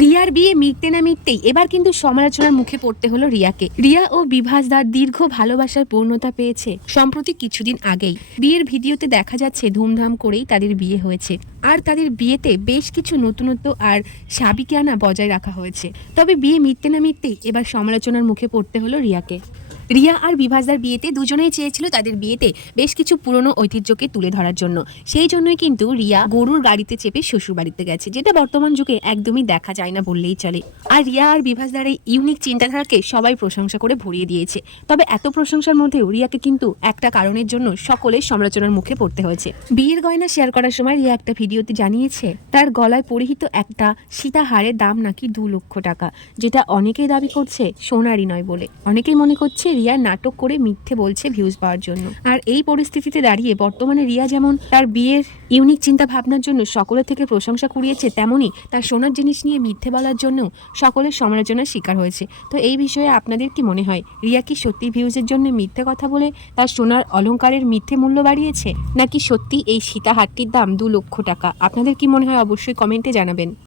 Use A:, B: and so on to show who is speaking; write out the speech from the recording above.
A: রিয়ার বিয়ে মিটতে না মিটতেই এবার কিন্তু সমালোচনার মুখে পড়তে হলো রিয়াকে। রিয়া ও বিভাস দার দীর্ঘ ভালোবাসার পূর্ণতা পেয়েছে, সম্প্রতি কিছুদিন আগেই। বিয়ের ভিডিওতে দেখা যাচ্ছে ধুমধাম করেই তাদের বিয়ে হয়েছে। আর তাদের বিয়েতে বেশ কিছু নতুনত্ব আর সাবিকিয়ানা বজায় রাখা হয়েছে। তবে বিয়ে মিটতে না মিটতেই এবার সমালোচনার মুখে পড়তে হলো রিয়াকে। রিয়া আর বিভাসদার বিয়েতে দুজনেই চেয়েছিল তাদের বিয়েতে বেশ কিছু পুরনো ঐতিহ্যকে তুলে ধরার জন্য। সেই জন্যই কিন্তু রিয়া গরুর গাড়িতে চেপে শ্বশুর বাড়িতে গেছে, যেটা বর্তমান যুগে একদমই দেখা যায় না বললেই চলে। আর রিয়া আর বিভাসদার এই ইউনিক চিন্তাধারাকে সবাই প্রশংসা করে ভরিয়ে দিয়েছে। তবে এত প্রশংসার মধ্যেও রিয়াকে কিন্তু একটা কারণের জন্য সকলের সমালোচনার মুখে পড়তে হয়েছে। বিয়ের গয়না শেয়ার করার সময় রিয়া একটা ভিডিওতে জানিয়েছে, তার গলায় পরিহিত একটা সীতাহারের দাম নাকি দু লক্ষ টাকা, যেটা অনেকেই দাবি করছে সোনারই নয় বলে। অনেকেই মনে করছে রিয়া নাটক করে মিথ্যে বলছে ভিউজ পাওয়ার জন্য। আর এই পরিস্থিতিতে দাঁড়িয়ে বর্তমানে রিয়া যেমন তার বিয়ের ইউনিক চিন্তা ভাবনার জন্য সকলের থেকে প্রশংসা কুড়িয়েছে, তেমনি তার সোনার জিনিস নিয়ে মিথ্যে বলার জন্য সকলের সমালোচনার শিকার হয়েছে। তো এই বিষয়ে আপনাদের কি মনে হয়? রিয়া কি সত্যি ভিউজের জন্য মিথ্যে কথা বলে তার সোনার অলংকারের মিথ্যে মূল্য বাড়িয়েছে? নাকি সত্যি এই সীতাহারটির দাম দু লক্ষ টাকা? আপনাদের কি মনে হয়? অবশ্যই কমেন্টে জানাবেন।